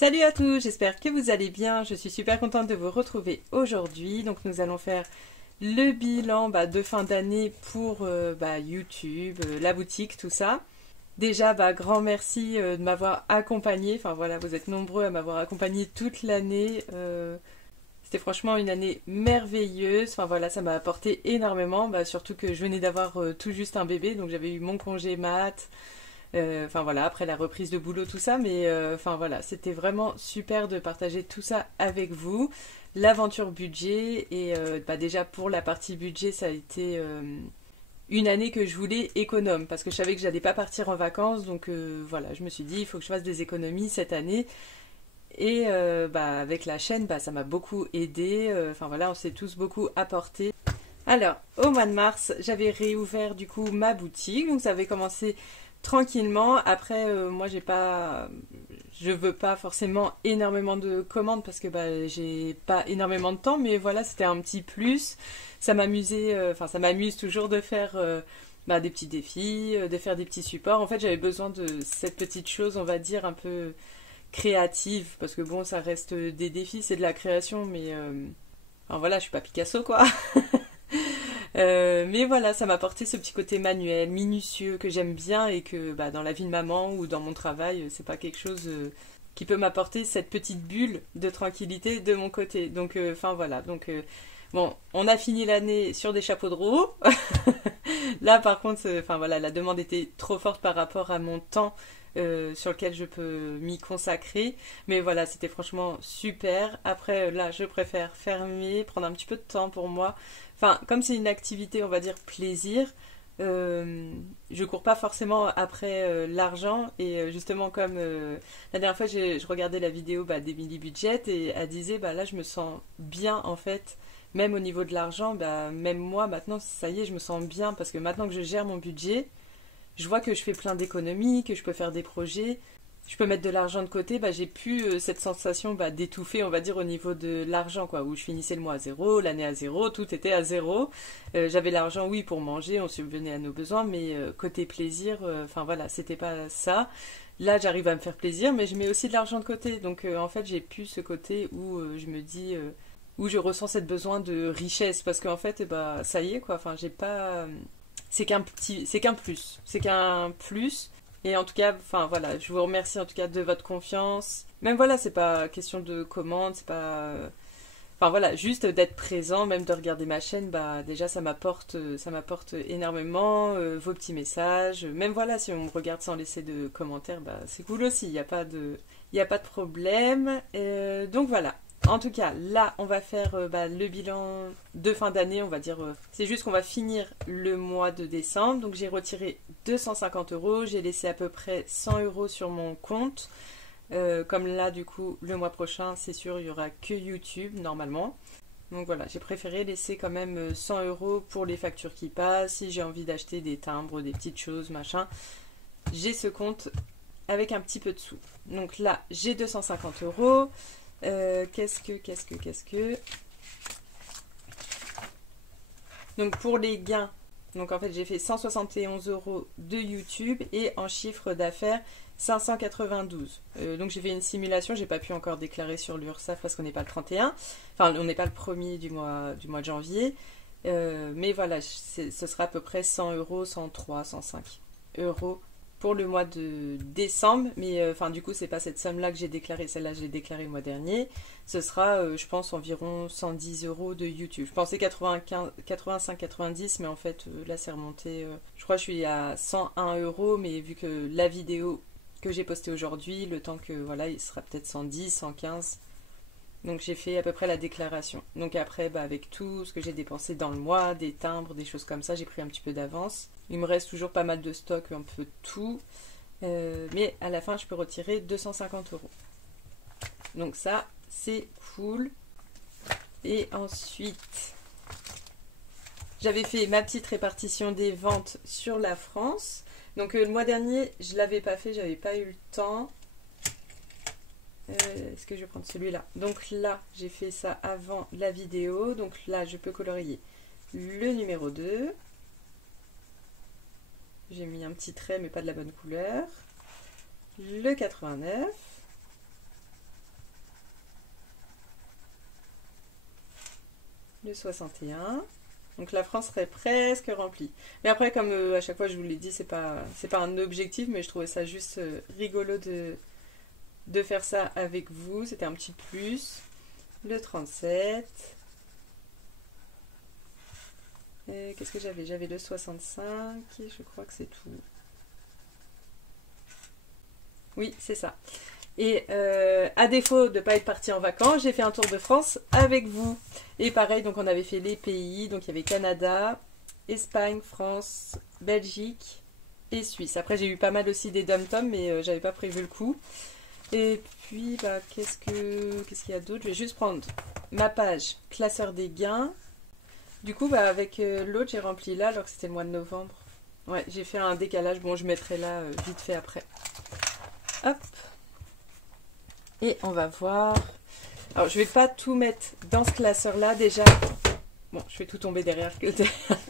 Salut à tous, j'espère que vous allez bien. Je suis super contente de vous retrouver aujourd'hui. Donc nous allons faire le bilan de fin d'année pour YouTube, la boutique, tout ça. Déjà, grand merci de m'avoir accompagné. Enfin voilà, vous êtes nombreux à m'avoir accompagné toute l'année. C'était franchement une année merveilleuse. Enfin voilà, ça m'a apporté énormément. Surtout que je venais d'avoir tout juste un bébé, donc j'avais eu mon congé mat. Enfin voilà, après la reprise de boulot, tout ça, mais enfin voilà, c'était vraiment super de partager tout ça avec vous. L'aventure budget, et déjà pour la partie budget, ça a été une année que je voulais économe, parce que je savais que j'allais pas partir en vacances, donc voilà, je me suis dit, il faut que je fasse des économies cette année. Et avec la chaîne, ça m'a beaucoup aidé. Enfin voilà, on s'est tous beaucoup apporté. Alors, au mois de mars, j'avais réouvert du coup ma boutique, donc ça avait commencé tranquillement. Après, moi, je veux pas forcément énormément de commandes parce que j'ai pas énormément de temps, mais voilà, c'était un petit plus. Ça m'amusait, enfin, ça m'amuse toujours de faire des petits défis, de faire des petits supports. En fait, j'avais besoin de cette petite chose, on va dire, un peu créative, parce que bon, ça reste des défis, c'est de la création, mais enfin voilà, je suis pas Picasso, quoi. Mais voilà, ça m'a apporté ce petit côté manuel, minutieux, que j'aime bien et que dans la vie de maman ou dans mon travail, c'est pas quelque chose qui peut m'apporter cette petite bulle de tranquillité de mon côté. Donc, enfin voilà. Donc, bon, on a fini l'année sur des chapeaux de roue. Là, par contre, enfin voilà, la demande était trop forte par rapport à mon temps sur lequel je peux m'y consacrer. Mais voilà, c'était franchement super. Après, là, je préfère fermer, prendre un petit peu de temps pour moi. Enfin, comme c'est une activité, on va dire, plaisir, je cours pas forcément après l'argent. Et justement, comme la dernière fois, je regardais la vidéo d'Emily Budget et elle disait, là, je me sens bien, en fait. Même au niveau de l'argent, même moi, maintenant, ça y est, je me sens bien parce que maintenant que je gère mon budget, je vois que je fais plein d'économies, que je peux faire des projets, je peux mettre de l'argent de côté, j'ai plus cette sensation d'étouffer, on va dire, au niveau de l'argent, quoi, où je finissais le mois à zéro, l'année à zéro, tout était à zéro. J'avais l'argent, oui, pour manger, on subvenait à nos besoins, mais côté plaisir, enfin voilà, c'était pas ça. Là, j'arrive à me faire plaisir, mais je mets aussi de l'argent de côté. Donc, en fait, j'ai plus ce côté où je me dis, où je ressens cette besoin de richesse, parce qu'en fait, ça y est, quoi. Enfin, j'ai pas, c'est qu'un plus, c'est qu'un plus. Et en tout cas, enfin voilà, je vous remercie en tout cas de votre confiance. Même voilà, c'est pas question de commande, c'est pas, enfin voilà, juste d'être présent, même de regarder ma chaîne, déjà ça m'apporte énormément. Vos petits messages, même voilà, si on me regarde sans laisser de commentaires, c'est cool aussi. Il y a pas de problème. Donc voilà. En tout cas, là, on va faire le bilan de fin d'année, on va dire. C'est juste qu'on va finir le mois de décembre. Donc, j'ai retiré 250 euros. J'ai laissé à peu près 100 euros sur mon compte. Comme là, du coup, le mois prochain, c'est sûr, il n'y aura que YouTube, normalement. Donc voilà, j'ai préféré laisser quand même 100 euros pour les factures qui passent. Si j'ai envie d'acheter des timbres, des petites choses, machin, j'ai ce compte avec un petit peu de sous. Donc là, j'ai 250 euros. Qu'est-ce que... Donc pour les gains, donc en fait j'ai fait 171 euros de YouTube et en chiffre d'affaires 592. Donc j'ai fait une simulation, j'ai pas pu encore déclarer sur l'URSSAF parce qu'on n'est pas le 31, enfin on n'est pas le premier du mois de janvier, mais voilà, ce sera à peu près 100 euros, 103, 105 euros pour le mois de décembre, mais enfin du coup c'est pas cette somme là que j'ai déclarée, celle-là je l'ai déclarée le mois dernier. Ce sera je pense environ 110 euros de YouTube. Je pensais 85-90, mais en fait là c'est remonté, je crois que je suis à 101 euros, mais vu que la vidéo que j'ai postée aujourd'hui, le temps que voilà, il sera peut-être 110, 115. Donc j'ai fait à peu près la déclaration. Donc après, avec tout ce que j'ai dépensé dans le mois, des timbres, des choses comme ça, j'ai pris un petit peu d'avance. Il me reste toujours pas mal de stock, un peu de tout. Mais à la fin, je peux retirer 250 euros. Donc ça, c'est cool. Et ensuite, j'avais fait ma petite répartition des ventes sur la France. Donc le mois dernier, je ne l'avais pas fait, j'avais pas eu le temps. Est-ce que je vais prendre celui-là? Donc là, j'ai fait ça avant la vidéo. Donc là, je peux colorier le numéro 2. J'ai mis un petit trait, mais pas de la bonne couleur. Le 89. le 61. Donc la France serait presque remplie. Mais après, comme à chaque fois je vous l'ai dit, c'est pas un objectif, mais je trouvais ça juste rigolo de faire ça avec vous. C'était un petit plus. Le 37. Qu'est-ce que j'avais? J'avais le 65, je crois que c'est tout. Oui, c'est ça. Et à défaut de ne pas être partie en vacances, j'ai fait un tour de France avec vous. Et pareil, donc on avait fait les pays, donc il y avait Canada, Espagne, France, Belgique et Suisse. Après j'ai eu pas mal aussi des dom-toms, mais j'avais pas prévu le coup. Et puis, bah, qu'est-ce qu'il y a d'autre? Je vais juste prendre ma page classeur des gains. Du coup, bah, avec l'autre, j'ai rempli là, alors que c'était le mois de novembre. Ouais, j'ai fait un décalage. Bon, je mettrai là vite fait après. Hop. Et on va voir. Alors, je vais pas tout mettre dans ce classeur-là déjà. Bon, je fais tout tomber derrière le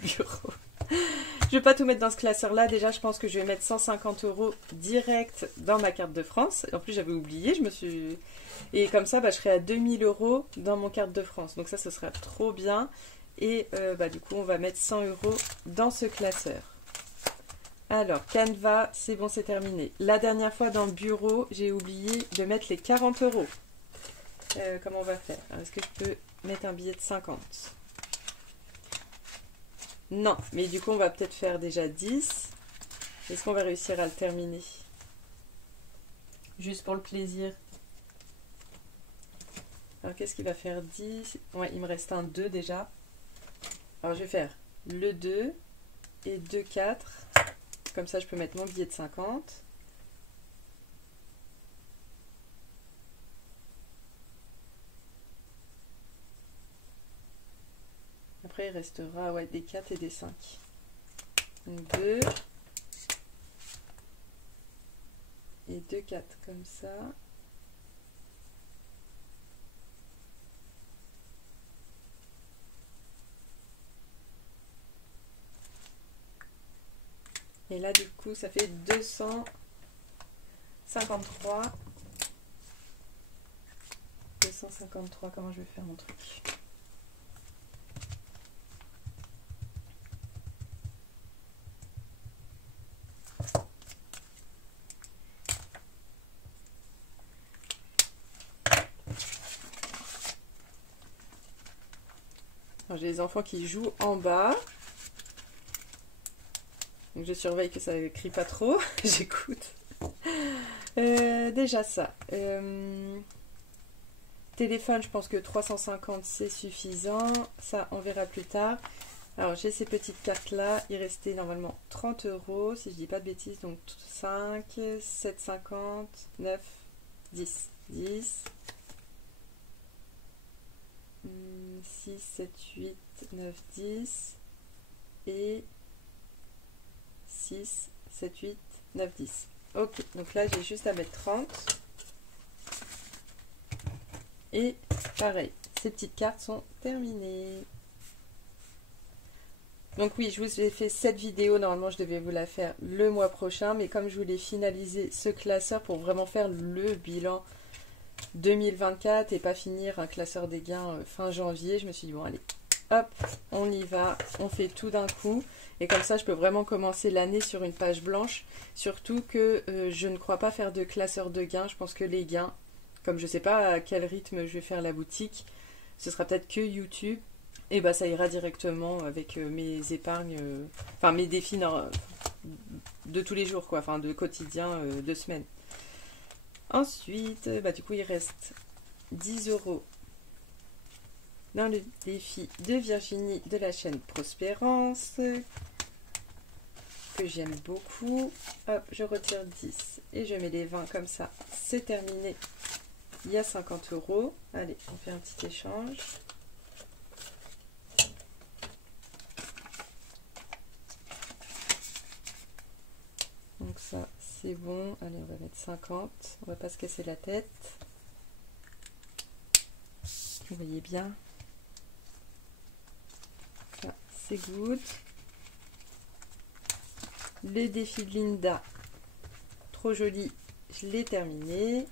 bureau. Je vais pas tout mettre dans ce classeur-là. Déjà, je pense que je vais mettre 150 € direct dans ma carte de France. En plus, j'avais oublié. Et comme ça, bah, je serai à 2000 € dans mon carte de France. Donc ça, ce sera trop bien. Et bah, du coup, on va mettre 100 € dans ce classeur. Alors, Canva, c'est bon, c'est terminé. La dernière fois dans le bureau, j'ai oublié de mettre les 40 €. Comment on va faire? Est-ce que je peux mettre un billet de 50? Non, mais du coup, on va peut-être faire déjà 10. Est-ce qu'on va réussir à le terminer? Juste pour le plaisir. Alors, qu'est-ce qu'il va faire? 10. Ouais, il me reste un 2 déjà. Alors, je vais faire le 2 et 2, 4. Comme ça, je peux mettre mon billet de 50. Après, il restera ouais, des 4 et des 5. Donc 2 et 2, 4, comme ça. Et là, du coup, ça fait 253. 253, comment je vais faire mon truc? J'ai les enfants qui jouent en bas. Donc je surveille que ça ne crie pas trop. J'écoute. Déjà ça. Téléphone, je pense que 350 c'est suffisant. Ça, on verra plus tard. Alors j'ai ces petites cartes là. Il restait normalement 30 € si je dis pas de bêtises. Donc 5, 7,50, 9, 10. 10. 6, 7, 8, 9, 10 et 6, 7, 8, 9, 10. Ok, donc là j'ai juste à mettre 30. Et pareil, ces petites cartes sont terminées. Donc oui, je vous ai fait cette vidéo, normalement je devais vous la faire le mois prochain, mais comme je voulais finaliser ce classeur pour vraiment faire le bilan 2024 et pas finir un classeur des gains fin janvier, je me suis dit bon allez, hop, on y va, on fait tout d'un coup et comme ça je peux vraiment commencer l'année sur une page blanche, surtout que je ne crois pas faire de classeur de gains. Je pense que les gains, comme je sais pas à quel rythme je vais faire la boutique, ce sera peut-être que YouTube et bah ça ira directement avec mes épargnes, enfin mes défis de tous les jours quoi, enfin de quotidien, de semaine. Ensuite, bah, du coup, il reste 10 € dans le défi de Virginie de la chaîne Prospérance, que j'aime beaucoup. Hop, je retire 10 et je mets les 20 comme ça. C'est terminé. Il y a 50 €. Allez, on fait un petit échange. Donc ça, c'est bon. Allez, on va mettre 50. On va pas se casser la tête. Vous voyez bien. Ça, c'est good. Le défi de Linda. Trop joli. Je l'ai terminé.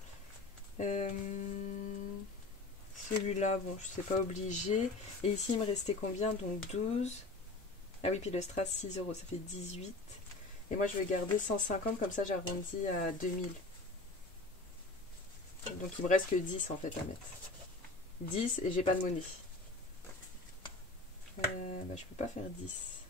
celui-là, bon, je sais pas obligé. Et ici, il me restait combien? Donc 12. Ah oui, puis le strass, 6 euros, ça fait 18. Et moi, je vais garder 150, comme ça, j'arrondis à 2000. Donc, il me reste que 10, en fait, à mettre. 10, et j'ai pas de monnaie. Bah, je peux pas faire 10.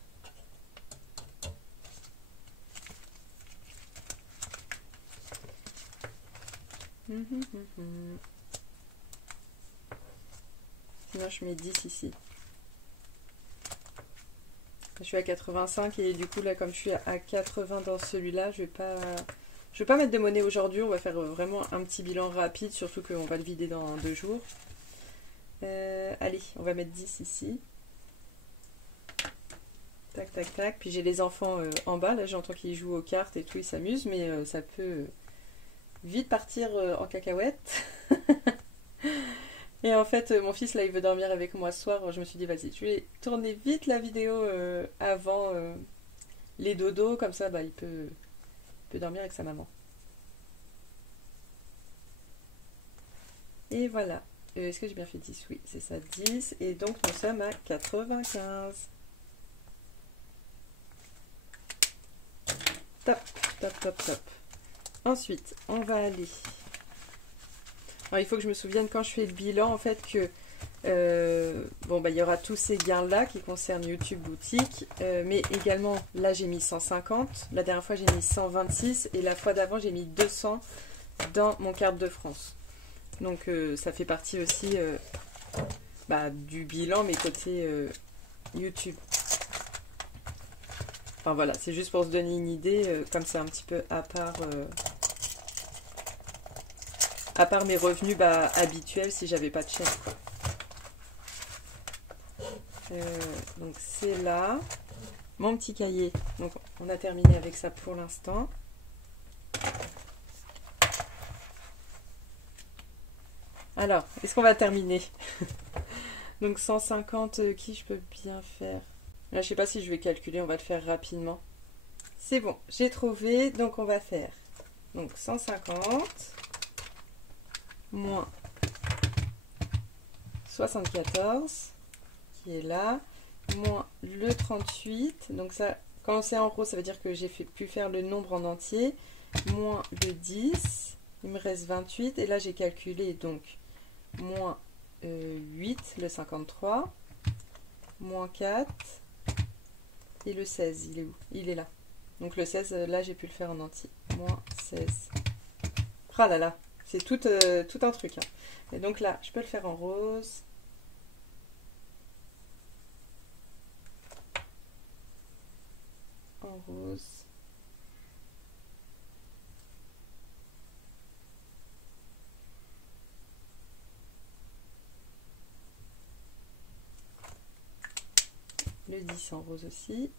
Sinon, je mets 10 ici. Je suis à 85 et du coup là comme je suis à 80 dans celui-là, je vais pas mettre de monnaie aujourd'hui, on va faire vraiment un petit bilan rapide, surtout qu'on va le vider dans 2 jours. Allez, on va mettre 10 ici. Tac tac tac, puis j'ai les enfants en bas, là j'entends qu'ils jouent aux cartes et tout, ils s'amusent, mais ça peut vite partir en cacahuète. Et en fait, mon fils, là, il veut dormir avec moi ce soir. Je me suis dit, vas-y, je vais tourner vite la vidéo avant les dodos. Comme ça, bah, il peut dormir avec sa maman. Et voilà. Est-ce que j'ai bien fait 10? Oui, c'est ça, 10. Et donc, nous sommes à 95. Top, top, top, top. Ensuite, on va aller... Alors, il faut que je me souvienne quand je fais le bilan en fait que bon bah il y aura tous ces gains là qui concernent YouTube boutique, mais également là j'ai mis 150, la dernière fois j'ai mis 126 et la fois d'avant j'ai mis 200 dans mon carte de France. Donc ça fait partie aussi bah, du bilan mais côté YouTube. Enfin voilà, c'est juste pour se donner une idée, comme c'est un petit peu à part mes revenus bah, habituels si j'avais pas de chaîne. Donc c'est là. Mon petit cahier. Donc on a terminé avec ça pour l'instant. Alors, est-ce qu'on va terminer? Donc 150, qui je peux bien faire? Là, je sais pas si je vais calculer, on va le faire rapidement. C'est bon, j'ai trouvé. Donc on va faire donc 150 moins 74 qui est là, moins le 38, donc ça, quand c'est en rose, ça veut dire que j'ai pu faire le nombre en entier, moins le 10, il me reste 28, et là j'ai calculé donc moins 8, le 53, moins 4, et le 16, il est où? Il est là. Donc le 16, là j'ai pu le faire en entier, moins 16. Ah là là, c'est tout un truc. Hein. Et donc là, je peux le faire en rose. En rose. Le 10 en rose aussi.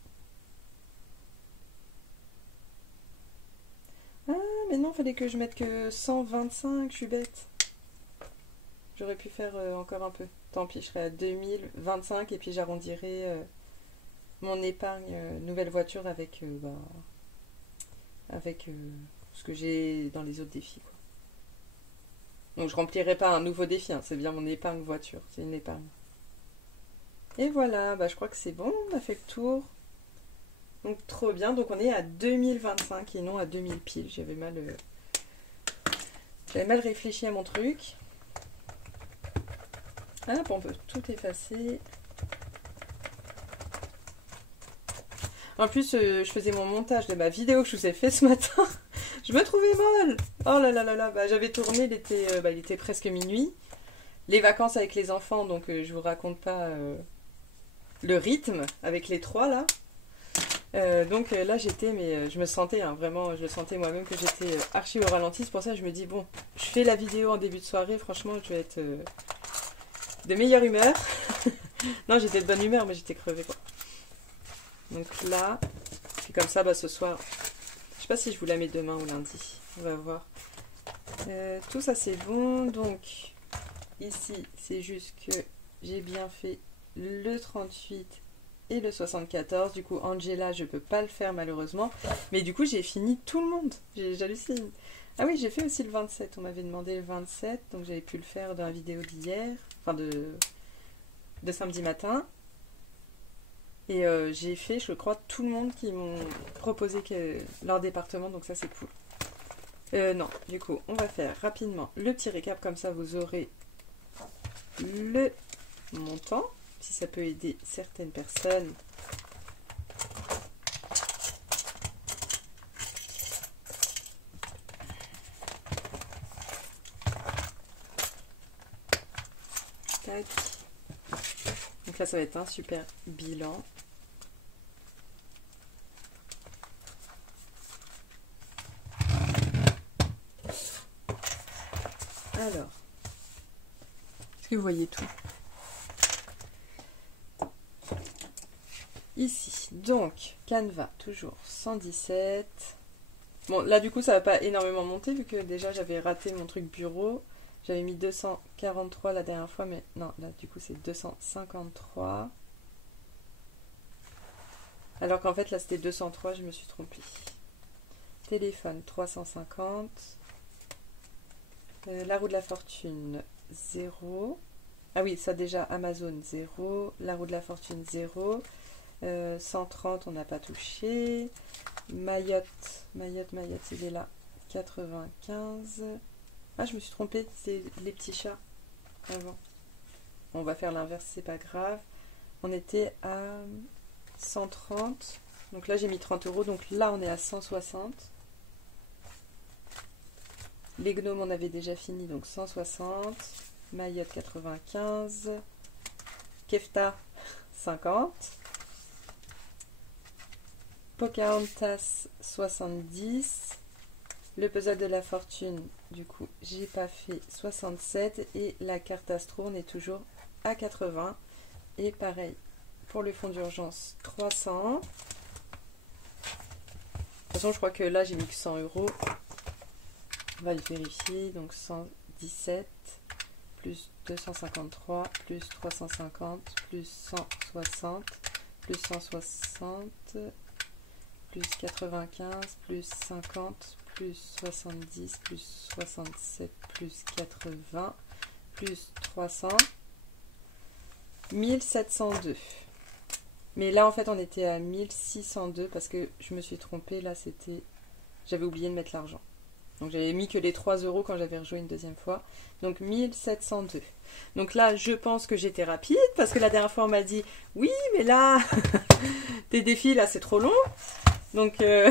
Ah, mais non, fallait que je mette que 125, je suis bête. J'aurais pu faire encore un peu. Tant pis, je serai à 2025 et puis j'arrondirai mon épargne nouvelle voiture avec, ce que j'ai dans les autres défis. Quoi. Donc je remplirai pas un nouveau défi, hein, c'est bien mon épargne voiture, c'est une épargne. Et voilà, bah, je crois que c'est bon, on a fait le tour. Donc trop bien, donc on est à 2025 et non à 2000 piles. J'avais mal réfléchi à mon truc. Hop, on peut tout effacer. En plus, je faisais mon montage de ma vidéo que je vous ai fait ce matin. Je me trouvais molle. Oh là là là là, bah, j'avais tourné, il était presque minuit. Les vacances avec les enfants, donc je vous raconte pas le rythme avec les 3 là. Donc là j'étais, mais je me sentais vraiment, je le sentais moi-même que j'étais archi au ralenti. C'est pour ça que je me dis bon, je fais la vidéo en début de soirée, franchement je vais être de meilleure humeur. Non, j'étais de bonne humeur, mais j'étais crevée quoi. Donc là, puis comme ça, bah, ce soir, je sais pas si je vous la mets demain ou lundi, on va voir. Tout ça c'est bon, donc ici c'est juste que j'ai bien fait le 38 et le 74, du coup Angela je peux pas le faire malheureusement, mais du coup j'ai fini tout le monde, j'hallucine. Ah oui, j'ai fait aussi le 27. On m'avait demandé le 27, donc j'avais pu le faire dans la vidéo d'hier, enfin de samedi matin. Et j'ai fait, je crois, tout le monde qui m'ont proposé leur département, donc ça c'est cool. Non, du coup, on va faire rapidement le petit récap, comme ça vous aurez le montant, si ça peut aider certaines personnes. Tac. Donc là, ça va être un super bilan. Alors, est-ce que vous voyez tout? Ici, donc, Canva, toujours 117. Bon, là, du coup, ça va pas énormément monter, vu que déjà, j'avais raté mon truc bureau. J'avais mis 243 la dernière fois, mais non, là, du coup, c'est 253. Alors qu'en fait, là, c'était 203, je me suis trompée. Téléphone, 350. La roue de la fortune, 0. Ah oui, ça déjà, Amazon, 0. La roue de la fortune, 0. 130, on n'a pas touché. Mayotte, il est là. 95. Ah, je me suis trompée, c'est les petits chats avant. On va faire l'inverse, c'est pas grave. On était à 130. Donc là, j'ai mis 30 €. Donc là, on est à 160. Les gnomes, on avait déjà fini, donc 160. Mayotte, 95. Kefta, 50. Pocahontas, 70. Le puzzle de la fortune, du coup, j'ai pas fait 67. Et la carte astro, on est toujours à 80. Et pareil, pour le fonds d'urgence, 300. De toute façon, je crois que là, j'ai mis que 100 €. On va le vérifier. Donc 117 plus 253 plus 350 plus 160 plus 160 plus 95 plus 50 plus 70 plus 67 plus 80 plus 300 1702. Mais là en fait on était à 1602 parce que je me suis trompée, là c'était, j'avais oublié de mettre l'argent. Donc j'avais mis que les 3 € quand j'avais rejoué une deuxième fois. Donc 1702. Donc là, je pense que j'étais rapide parce que la dernière fois, on m'a dit « Oui, mais là, tes défis, là, c'est trop long. » Donc, on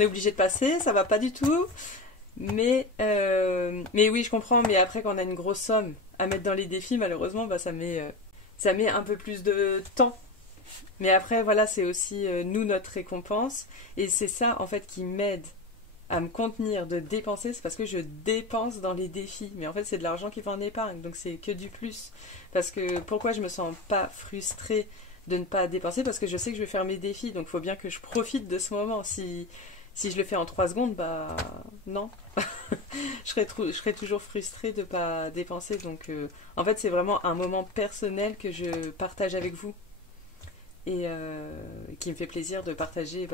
est obligé de passer, ça va pas du tout. Mais oui, je comprends. Mais après, quand on a une grosse somme à mettre dans les défis, malheureusement, bah, ça met un peu plus de temps. Mais après, voilà, c'est aussi nous, notre récompense. Et c'est ça, en fait, qui m'aide à me contenir de dépenser. C'est parce que je dépense dans les défis. Mais en fait, c'est de l'argent qui va en épargne. Donc, c'est que du plus. Parce que pourquoi je me sens pas frustrée de ne pas dépenser? Parce que je sais que je vais faire mes défis. Donc, il faut bien que je profite de ce moment. Si je le fais en 3 secondes, bah non. je serais toujours frustrée de ne pas dépenser. Donc, en fait, c'est vraiment un moment personnel que je partage avec vous. Et qui me fait plaisir de partager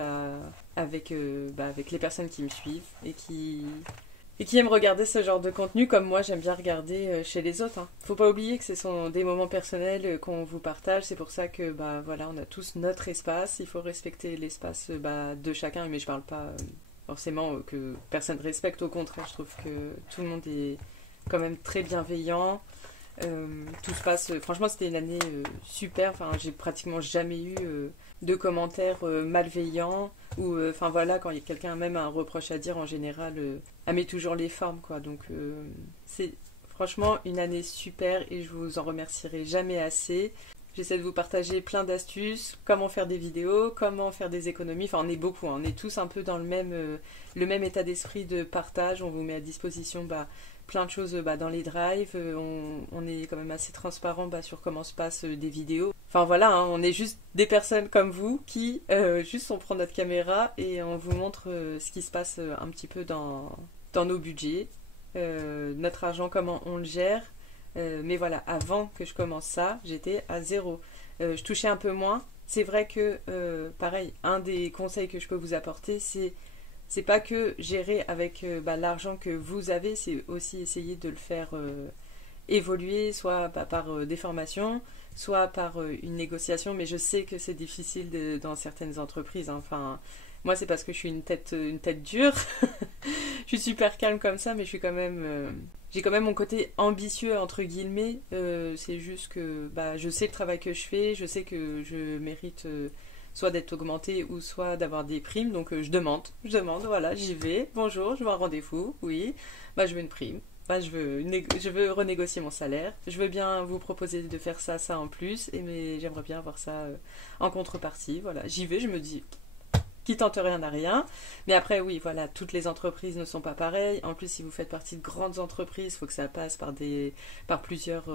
avec les personnes qui me suivent et qui aiment regarder ce genre de contenu comme moi j'aime bien regarder chez les autres. Hein. Faut pas oublier que ce sont des moments personnels qu'on vous partage, c'est pour ça que voilà, on a tous notre espace, il faut respecter l'espace de chacun, mais je parle pas forcément que personne respecte, au contraire, je trouve que tout le monde est quand même très bienveillant. Tout se passe, franchement c'était une année super, enfin j'ai pratiquement jamais eu de commentaires malveillants ou enfin voilà, quand il y a quelqu'un même un reproche à dire, en général elle met toujours les formes quoi, donc c'est franchement une année super et je vous en remercierai jamais assez. J'essaie de vous partager plein d'astuces, comment faire des vidéos, comment faire des économies, enfin on est beaucoup, hein. On est tous un peu dans le même état d'esprit de partage, on vous met à disposition plein de choses dans les drives, on est quand même assez transparent sur comment se passent des vidéos. Enfin voilà, hein, on est juste des personnes comme vous qui juste on prend notre caméra et on vous montre ce qui se passe un petit peu dans nos budgets, notre argent, comment on le gère. Mais voilà, avant que je commence ça, j'étais à 0. Je touchais un peu moins. C'est vrai que, pareil, un des conseils que je peux vous apporter, c'est c'est pas que gérer avec l'argent que vous avez, c'est aussi essayer de le faire évoluer, soit par des formations, soit par une négociation, mais je sais que c'est difficile dans certaines entreprises, hein. Enfin, moi c'est parce que je suis une tête dure. Je suis super calme comme ça, mais je suis quand même j'ai quand même mon côté ambitieux entre guillemets. C'est juste que je sais le travail que je fais, je sais que je mérite soit d'être augmentée ou soit d'avoir des primes, donc je demande, voilà, j'y vais, bonjour, je veux un rendez-vous, oui, je veux une prime. Je veux renégocier mon salaire. Je veux bien vous proposer de faire ça, ça en plus, mais j'aimerais bien avoir ça en contrepartie. Voilà, j'y vais, je me dis, qui tente rien n'a rien. Mais après, oui, voilà, toutes les entreprises ne sont pas pareilles. En plus, si vous faites partie de grandes entreprises, il faut que ça passe par plusieurs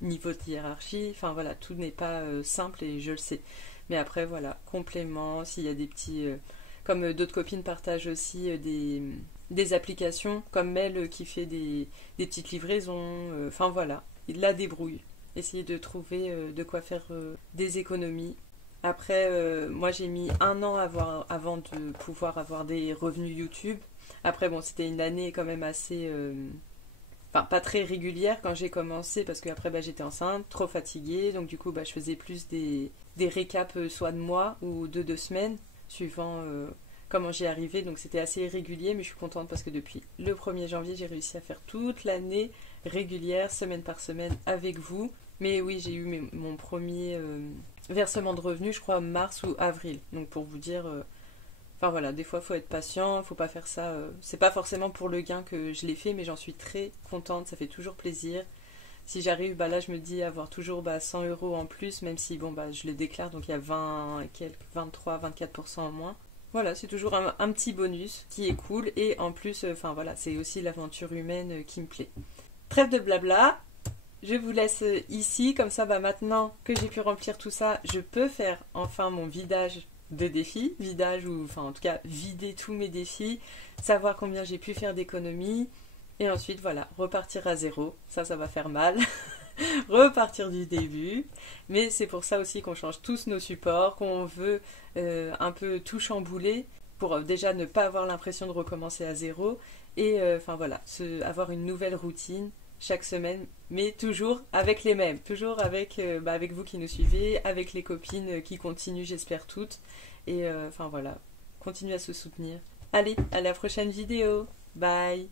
niveaux de hiérarchie. Enfin voilà, tout n'est pas simple et je le sais. Mais après, voilà, complément, s'il y a des petits... comme d'autres copines partagent aussi des applications, comme Mel qui fait des petites livraisons. Enfin voilà, la débrouille. Essayer de trouver de quoi faire des économies. Après, moi j'ai mis 1 an avant de pouvoir avoir des revenus YouTube. Après, bon, c'était une année quand même assez... Enfin, pas très régulière quand j'ai commencé, parce que après j'étais enceinte, trop fatiguée. Donc du coup, je faisais plus des récaps soit de mois ou de 2 semaines, suivant comment j'y arrivais. Donc c'était assez irrégulier, mais je suis contente parce que depuis le 1er janvier, j'ai réussi à faire toute l'année régulière, semaine par semaine, avec vous. Mais oui, j'ai eu mon premier versement de revenus, je crois, mars ou avril. Donc pour vous dire... Enfin voilà, des fois il faut être patient, faut pas faire ça. C'est pas forcément pour le gain que je l'ai fait, mais j'en suis très contente, ça fait toujours plaisir. Si j'arrive, là je me dis avoir toujours 100 euros en plus, même si je les déclare, donc il y a 20, quelques, 23, 24% en moins. Voilà, c'est toujours un petit bonus qui est cool, et en plus, voilà, c'est aussi l'aventure humaine qui me plaît. Trêve de blabla, je vous laisse ici, comme ça maintenant que j'ai pu remplir tout ça, je peux faire enfin mon vidage de défis, en tout cas vider tous mes défis, savoir combien j'ai pu faire d'économies, et ensuite voilà, repartir à zéro, ça va faire mal, repartir du début, mais c'est pour ça aussi qu'on change tous nos supports, qu'on veut un peu tout chambouler, pour déjà ne pas avoir l'impression de recommencer à zéro, et avoir une nouvelle routine chaque semaine, mais toujours avec les mêmes, toujours avec vous qui nous suivez, avec les copines qui continuent, j'espère toutes, et voilà, continuez à se soutenir. Allez, à la prochaine vidéo, bye.